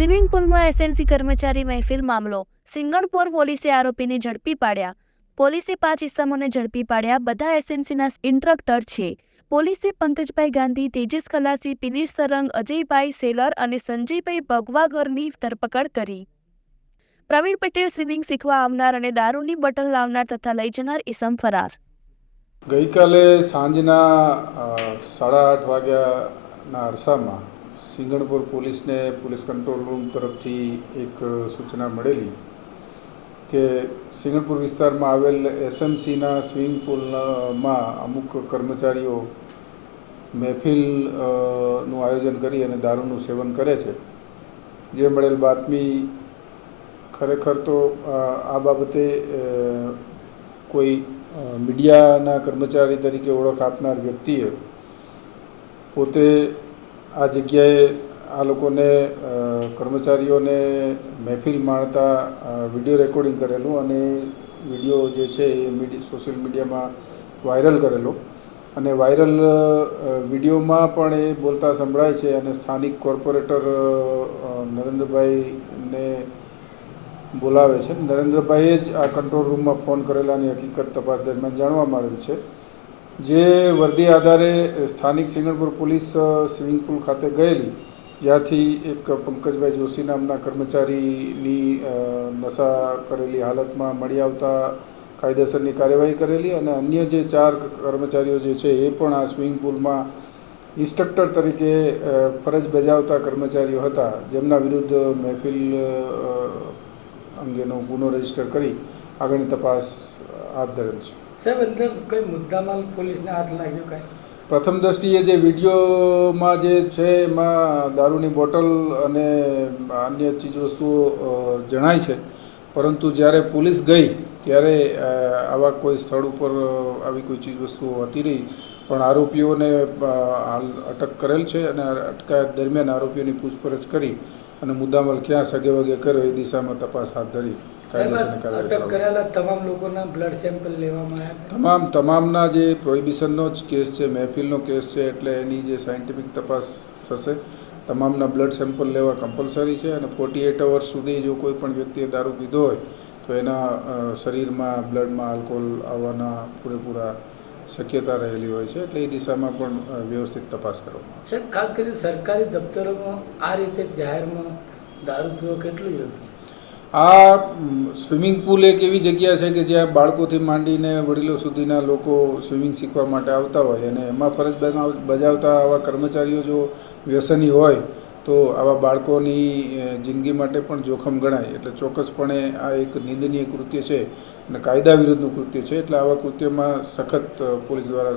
Swimming પુલમાં એસએનસી કર્મચારી મહેફિલ મામલો. સિંગણપોર પોલીસે આરોપીને ઝડપી પાડ્યા. પોલીસે 5 ઇસમોને ઝડપી પાડ્યા. બધા એસએનસીના ઇન્સ્ટ્રક્ટર છે. પોલીસે પંકજભાઈ ગાંધી, તેજસ ખલાસી, પિનેશ સરંગ, અજયભાઈ સેલર અને સંજયભાઈ ભગવાગરની ધરપકડ કરી. પ્રવીણ પટેલ સ્વિમિંગ શીખવા આવનાર અને દારૂની બોટલ લાવનાર તથા લઈ જનાર ઇસમ ફરાર. ગઈકાલે સાંજના 8:30 વાગ્યાના અરસામાં સિંગણપુર પોલીસને પોલીસ કંટ્રોલ રૂમ તરફથી એક સૂચના મળેલી કે સિંગણપુર વિસ્તારમાં આવેલ એસએમસીના સ્વિમિંગ પુલમાં અમુક કર્મચારીઓ મહેફિલનું આયોજન કરી અને દારૂનું સેવન કરે છે. જે મળેલ બાતમી ખરેખર તો આ બાબતે કોઈ મીડિયાના કર્મચારી તરીકે ઓળખ આપનાર વ્યક્તિએ પોતે આ જગ્યાએ આ લોકોને કર્મચારીઓને મહેફિલ માણતા વિડીયો રેકોર્ડિંગ કરેલું અને વિડીયો જે છે એ સોશિયલ મીડિયામાં વાયરલ કરેલો અને વાયરલ વિડીયોમાં પણ એ બોલતા સંભળાય છે અને સ્થાનિક કોર્પોરેટર નરેન્દ્રભાઈને બોલાવે છે. નરેન્દ્રભાઈએ જ આ કંટ્રોલ રૂમમાં ફોન કરેલાની હકીકત તપાસ દરમિયાન જાણવા મળેલ છે. જે વર્દી આધારે સ્થાનિક સિંગણપુર પોલીસ સ્વિમિંગ પુલ ખાતે ગયેલી, જ્યાંથી એક પંકજભાઈ જોશી નામના કર્મચારીની નશા કરેલી હાલતમાં મળી આવતા કાયદેસરની કાર્યવાહી કરેલી અને અન્ય જે 4 કર્મચારીઓ જે છે એ પણ આ સ્વિમિંગ પુલમાં ઇન્સ્ટ્રક્ટર તરીકે ફરજ બજાવતા કર્મચારીઓ હતા, જેમના વિરુદ્ધ મહેફિલ અંગેનો ગુનો રજીસ્ટર કરી આગળની તપાસ હાથ ધરેલ છે. સાહેબ, અંદર કઈ મુદ્દામાલ પોલીસને હાથ લાગ્યો કાંઈ? પ્રથમ દ્રષ્ટિએ જે વિડીયોમાં જે છે એમાં દારૂની બોટલ અને અન્ય ચીજવસ્તુઓ જણાય છે, પરંતુ જ્યારે પોલીસ ગઈ ત્યારે આવા કોઈ સ્થળ ઉપર આવી કોઈ ચીજવસ્તુઓ હતી નહીં. પણ આરોપીઓને અટક કરેલ છે અને અટકાયત દરમિયાન આરોપીઓની પૂછપરછ કરી અને મુદ્દામાલ ક્યાં સગે વગે કર્યો એ દિશામાં તપાસ હાથ ધરી કાયદેસરની કાર્યવાહી અટક કરેલા તમામ લોકોના બ્લડ સેમ્પલ લેવામાં આવ્યા. તમામના જે પ્રોહિબિશનનો જ કેસ છે, મહેફિલનો કેસ છે, એટલે એની જે સાયન્ટિફિક તપાસ થશે. તમામના બ્લડ સેમ્પલ લેવા કમ્પલસરી છે અને 48 અવર્સ સુધી જો કોઈ પણ વ્યક્તિએ દારૂ પીધો હોય તો એના શરીરમાં બ્લડમાં આલ્કોહોલ આવવાના પૂરેપૂરા શક્યતા રહેલી હોય છે. એટલે એ દિશામાં પણ વ્યવસ્થિત તપાસ કરવામાં આવશે. સાહેબ, ખાસ કરીને સરકારી દફતરોમાં આ રીતે જાહેરમાં દારૂ પીવો કેટલું યોગ્ય? આ સ્વિમિંગ પુલ એક એવી જગ્યા છે કે જ્યાં બાળકોથી માંડીને વડીલો સુધીના લોકો સ્વિમિંગ શીખવા માટે આવતા હોય અને એમાં ફરજ બજાવતા આવા કર્મચારીઓ જો વ્યસની હોય તો આવા બાળકોની જિંદગી માટે પણ જોખમ ગણાય. એટલે ચોક્કસપણે આ એક નિંદનીય કૃત્ય છે અને કાયદા વિરુદ્ધનું કૃત્ય છે. એટલે આવા કૃત્યમાં સખત પોલીસ દ્વારા